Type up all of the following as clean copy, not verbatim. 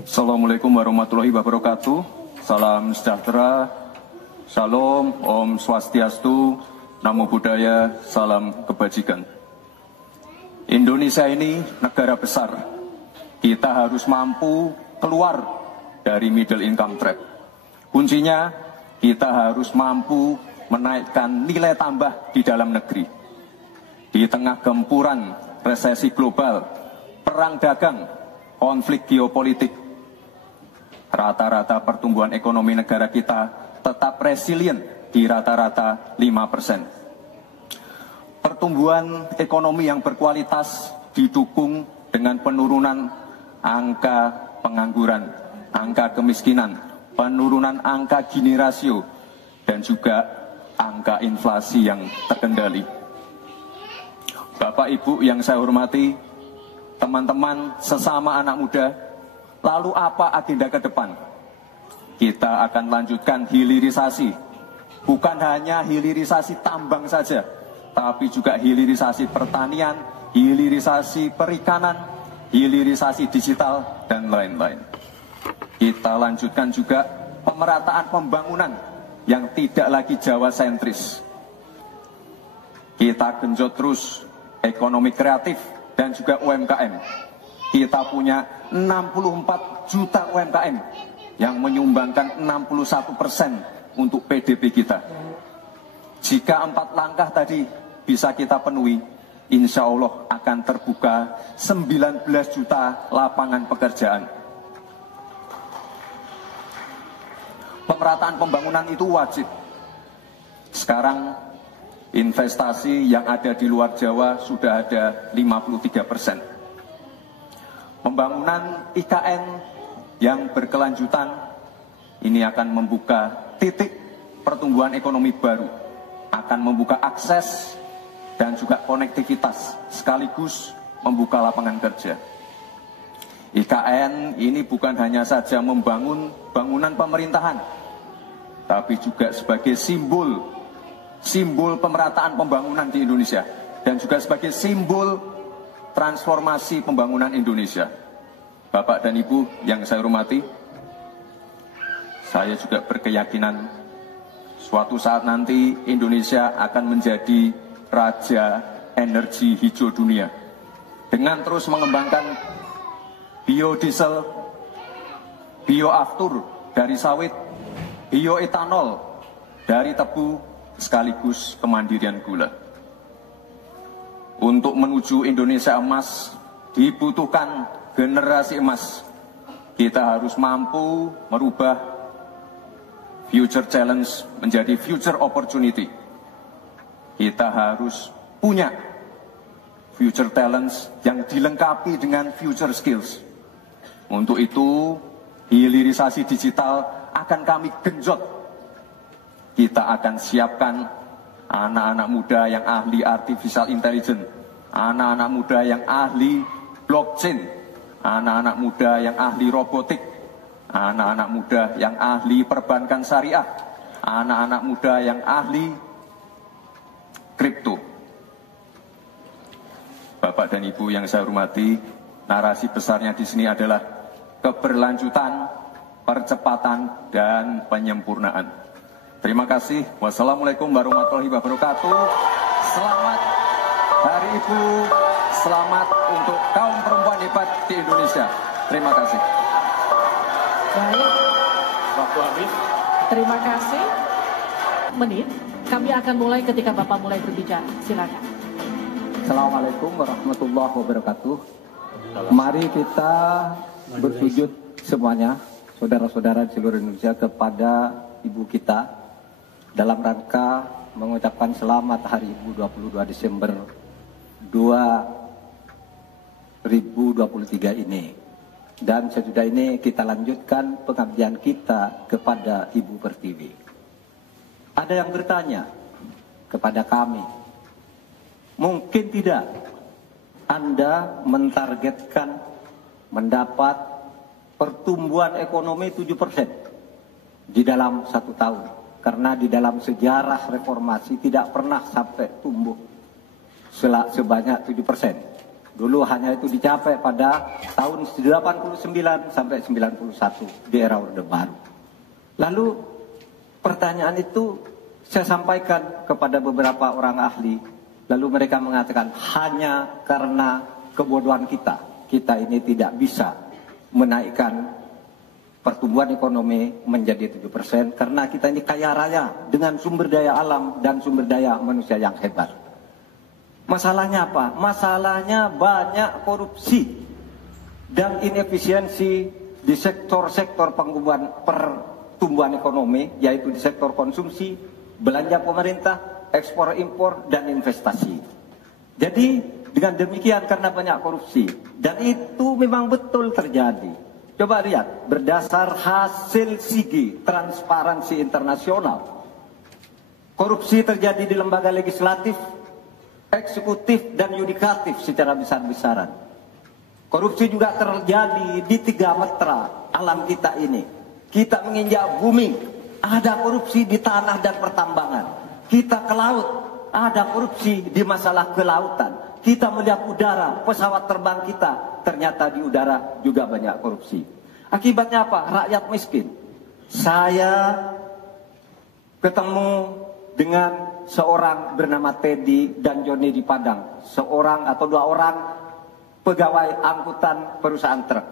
Assalamualaikum warahmatullahi wabarakatuh. Salam sejahtera, Shalom, Om Swastiastu, Namo Buddhaya, salam kebajikan. Indonesia ini negara besar. Kita harus mampu keluar dari middle income trap. Kuncinya, kita harus mampu menaikkan nilai tambah di dalam negeri. Di tengah gempuran resesi global, perang dagang, konflik geopolitik, rata-rata pertumbuhan ekonomi negara kita tetap resilient di rata-rata 5%. Pertumbuhan ekonomi yang berkualitas didukung dengan penurunan angka pengangguran, angka kemiskinan, penurunan angka Gini rasio, dan juga angka inflasi yang terkendali. Bapak Ibu yang saya hormati, teman-teman sesama anak muda, lalu apa agenda ke depan? Kita akan lanjutkan hilirisasi, bukan hanya hilirisasi tambang saja, tapi juga hilirisasi pertanian, hilirisasi perikanan, hilirisasi digital, dan lain-lain. Kita lanjutkan juga pemerataan pembangunan yang tidak lagi Jawa sentris. Kita genjot terus ekonomi kreatif dan juga UMKM. Kita punya 64 juta UMKM yang menyumbangkan 61% untuk PDB kita. Jika 4 langkah tadi bisa kita penuhi, insya Allah akan terbuka 19 juta lapangan pekerjaan. Pemerataan pembangunan itu wajib. Sekarang investasi yang ada di luar Jawa sudah ada 53%. Pembangunan IKN yang berkelanjutan ini akan membuka titik pertumbuhan ekonomi baru, akan membuka akses dan juga konektivitas, sekaligus membuka lapangan kerja. IKN ini bukan hanya saja membangun bangunan pemerintahan, tapi juga sebagai simbol pemerataan pembangunan di Indonesia, dan juga sebagai simbol transformasi pembangunan Indonesia. Bapak dan Ibu yang saya hormati, saya juga berkeyakinan suatu saat nanti Indonesia akan menjadi raja energi hijau dunia dengan terus mengembangkan biodiesel, bioaftur dari sawit, bioetanol dari tebu, sekaligus kemandirian gula. Untuk menuju Indonesia emas dibutuhkan generasi emas. Kita harus mampu merubah future challenge menjadi future opportunity. Kita harus punya future talents yang dilengkapi dengan future skills. Untuk itu, hilirisasi digital akan kami genjot. Kita akan siapkan anak-anak muda yang ahli artificial intelligence, anak-anak muda yang ahli blockchain, anak-anak muda yang ahli robotik, anak-anak muda yang ahli perbankan syariah, anak-anak muda yang ahli kripto. Bapak dan Ibu yang saya hormati, narasi besarnya di sini adalah keberlanjutan, percepatan, dan penyempurnaan. Terima kasih. Wassalamualaikum warahmatullahi wabarakatuh. Selamat Hari Ibu. Selamat untuk kaum perempuan hebat di Indonesia. Terima kasih. Baik. Waktu habis. Terima kasih. Menit. Kami akan mulai ketika Bapak mulai berbicara. Silakan. Assalamualaikum warahmatullahi wabarakatuh. Mari kita bersujud semuanya, saudara-saudara di seluruh Indonesia, kepada Ibu kita dalam rangka mengucapkan selamat Hari Ibu 22 Desember 2023 ini. Dan sesudah ini kita lanjutkan pengabdian kita kepada Ibu Pertiwi. Ada yang bertanya kepada kami, mungkin tidak Anda mentargetkan mendapat pertumbuhan ekonomi 7% di dalam 1 tahun. Karena di dalam sejarah reformasi tidak pernah sampai tumbuh sebanyak 7%. Dulu hanya itu dicapai pada tahun 89 sampai 91 di era Orde Baru. Lalu pertanyaan itu saya sampaikan kepada beberapa orang ahli. Lalu mereka mengatakan hanya karena kebodohan kita ini tidak bisa menaikkan pertumbuhan ekonomi menjadi 7% karena kita ini kaya raya dengan sumber daya alam dan sumber daya manusia yang hebat. Masalahnya apa? Masalahnya banyak korupsi dan inefisiensi di sektor-sektor pertumbuhan ekonomi, yaitu di sektor konsumsi, belanja pemerintah, ekspor impor, dan investasi. Jadi dengan demikian karena banyak korupsi, dan itu memang betul terjadi. Coba lihat, berdasar hasil SIGI, Transparansi Internasional, korupsi terjadi di lembaga legislatif, eksekutif, dan yudikatif secara besar-besaran. Korupsi juga terjadi di 3 metra alam kita ini. Kita menginjak bumi, ada korupsi di tanah dan pertambangan. Kita ke laut, ada korupsi di masalah kelautan. Kita melihat udara, pesawat terbang kita, ternyata di udara juga banyak korupsi. Akibatnya apa? Rakyat miskin. Saya ketemu dengan seorang bernama Teddy dan Joni di Padang. Seorang atau 2 orang pegawai angkutan perusahaan truk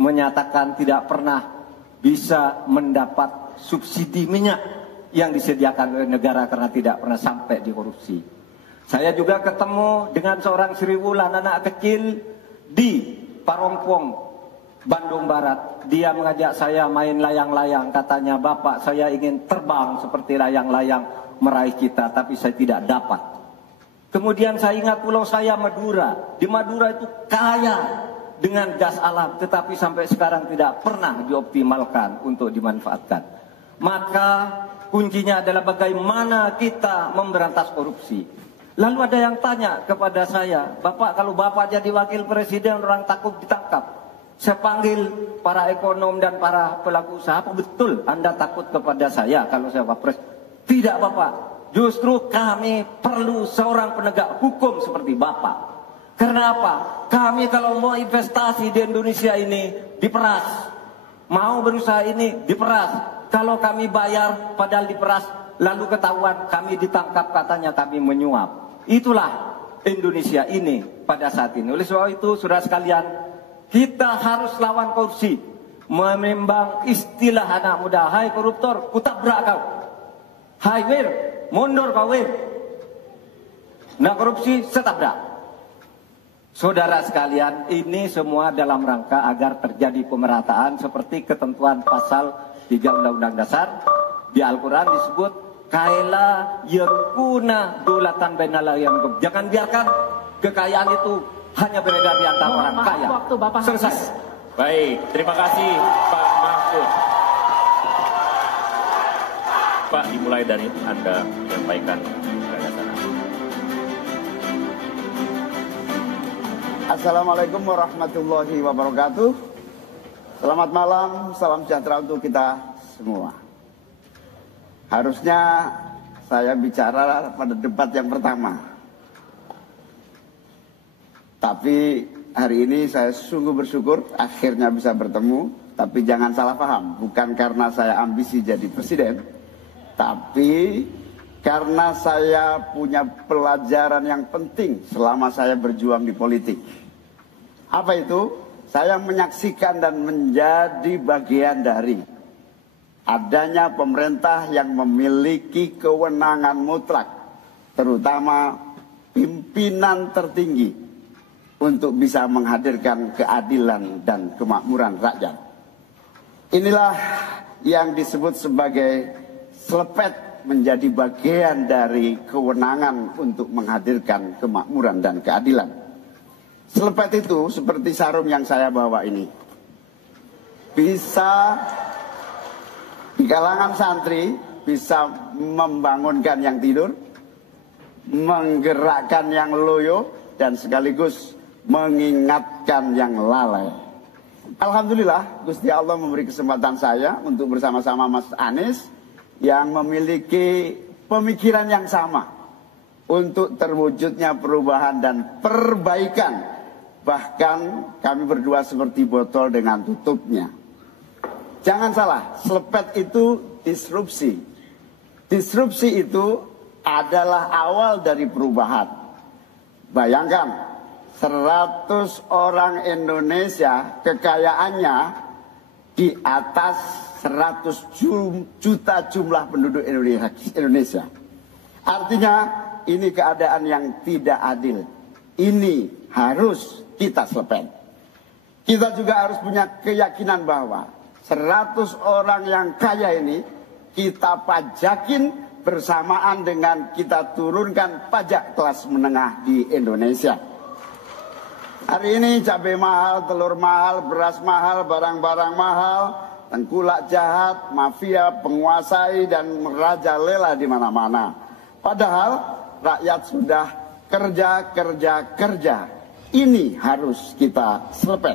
menyatakan tidak pernah bisa mendapat subsidi minyak yang disediakan oleh negara karena tidak pernah sampai di korupsi. Saya juga ketemu dengan seorang Sri Wulan, anak kecil di Parongpong, Bandung Barat. Dia mengajak saya main layang-layang. Katanya, "Bapak, saya ingin terbang seperti layang-layang meraih kita, tapi saya tidak dapat." Kemudian saya ingat pulau saya Madura. Di Madura itu kaya dengan gas alam, tetapi sampai sekarang tidak pernah dioptimalkan untuk dimanfaatkan. Maka kuncinya adalah bagaimana kita memberantas korupsi. Lalu ada yang tanya kepada saya, "Bapak, kalau Bapak jadi wakil presiden orang takut ditangkap." Saya panggil para ekonom dan para pelaku usaha, "Apa betul Anda takut kepada saya kalau saya wapres?" "Tidak, Bapak, justru kami perlu seorang penegak hukum seperti Bapak. Karena apa? Kami kalau mau investasi di Indonesia ini diperas. Mau berusaha ini diperas. Kalau kami bayar padahal diperas, lalu ketahuan kami ditangkap katanya kami menyuap." Itulah Indonesia ini pada saat ini. Oleh sebab itu, saudara sekalian, kita harus lawan korupsi. Memembang istilah anak muda, "Hai koruptor, kutabrak kau. Hai wir, mundur kau wir. Nah korupsi, setabrak." Saudara sekalian, ini semua dalam rangka agar terjadi pemerataan seperti ketentuan pasal 3 Undang-Undang Dasar. Di Al-Quran disebut, "Kaila yakuna dulatan bainal yang." Jangan biarkan kekayaan itu hanya beredar di antara orang kaya. Waktu Bapak selesai. habis. Baik, terima kasih Pak Mahfud. Pak, dimulai dari Anda menyampaikan gagasan. Assalamualaikum warahmatullahi wabarakatuh. Selamat malam, salam sejahtera untuk kita semua. Harusnya saya bicara pada debat yang pertama, tapi hari ini saya sungguh bersyukur akhirnya bisa bertemu. Tapi jangan salah paham, bukan karena saya ambisi jadi presiden, tapi karena saya punya pelajaran yang penting selama saya berjuang di politik. Apa itu? Saya menyaksikan dan menjadi bagian dari adanya pemerintah yang memiliki kewenangan mutlak, terutama pimpinan tertinggi, untuk bisa menghadirkan keadilan dan kemakmuran rakyat. Inilah yang disebut sebagai selepet, menjadi bagian dari kewenangan untuk menghadirkan kemakmuran dan keadilan. Selepet itu seperti sarung yang saya bawa ini. Bisa di kalangan santri, bisa membangunkan yang tidur, menggerakkan yang loyo, dan sekaligus mengingatkan yang lalai. Alhamdulillah, Gusti Allah memberi kesempatan saya untuk bersama-sama Mas Anies yang memiliki pemikiran yang sama untuk terwujudnya perubahan dan perbaikan Bahkan kami berdua seperti botol dengan tutupnya. Jangan salah, selepet itu disrupsi. Disrupsi itu adalah awal dari perubahan. Bayangkan, 100 orang Indonesia kekayaannya di atas 100 juta jumlah penduduk Indonesia. Artinya ini keadaan yang tidak adil. Ini harus kita selepet. Kita juga harus punya keyakinan bahwa 100 orang yang kaya ini kita pajakin bersamaan dengan kita turunkan pajak kelas menengah di Indonesia. Hari ini cabai mahal, telur mahal, beras mahal, barang-barang mahal, tengkulak jahat, mafia, penguasai dan merajalela di mana-mana. Padahal rakyat sudah kerja. Ini harus kita selepet.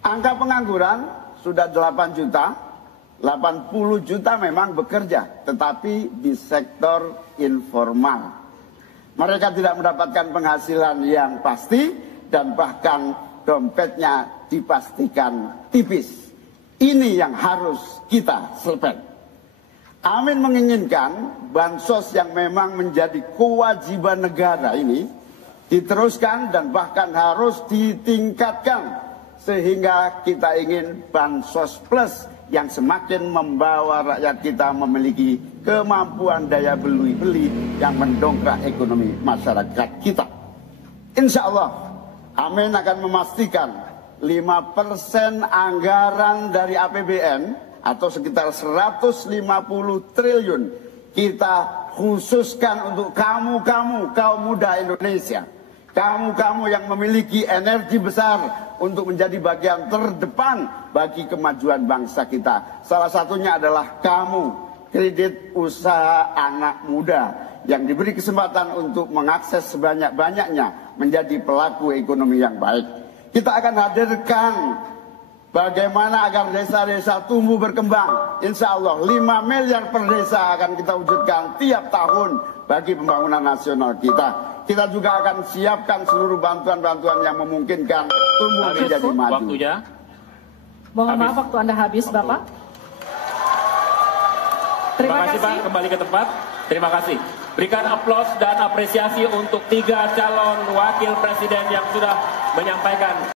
Angka pengangguran sudah 8 juta, 80 juta memang bekerja, tetapi di sektor informal. Mereka tidak mendapatkan penghasilan yang pasti dan bahkan dompetnya dipastikan tipis. Ini yang harus kita selepet. Amin menginginkan bansos yang memang menjadi kewajiban negara ini diteruskan dan bahkan harus ditingkatkan. Sehingga kita ingin bansos plus yang semakin membawa rakyat kita memiliki kemampuan daya beli yang mendongkrak ekonomi masyarakat kita. Insya Allah, Amin akan memastikan 5% anggaran dari APBN atau sekitar 150 triliun kita khususkan untuk kamu kaum muda Indonesia. Kamu yang memiliki energi besar untuk menjadi bagian terdepan bagi kemajuan bangsa kita. Salah satunya adalah kamu, kredit usaha anak muda yang diberi kesempatan untuk mengakses sebanyak-banyaknya menjadi pelaku ekonomi yang baik. Kita akan hadirkan bagaimana agar desa-desa tumbuh berkembang. Insya Allah 5 miliar per desa akan kita wujudkan tiap tahun bagi pembangunan nasional kita. Kita juga akan siapkan seluruh bantuan-bantuan yang memungkinkan tumbuh menjadi maju. Waktunya. Mohon maaf, waktu Anda habis, Bapak. Terima kasih, Pak. Kembali ke tempat. Terima kasih. Berikan aplaus dan apresiasi untuk 3 calon wakil presiden yang sudah menyampaikan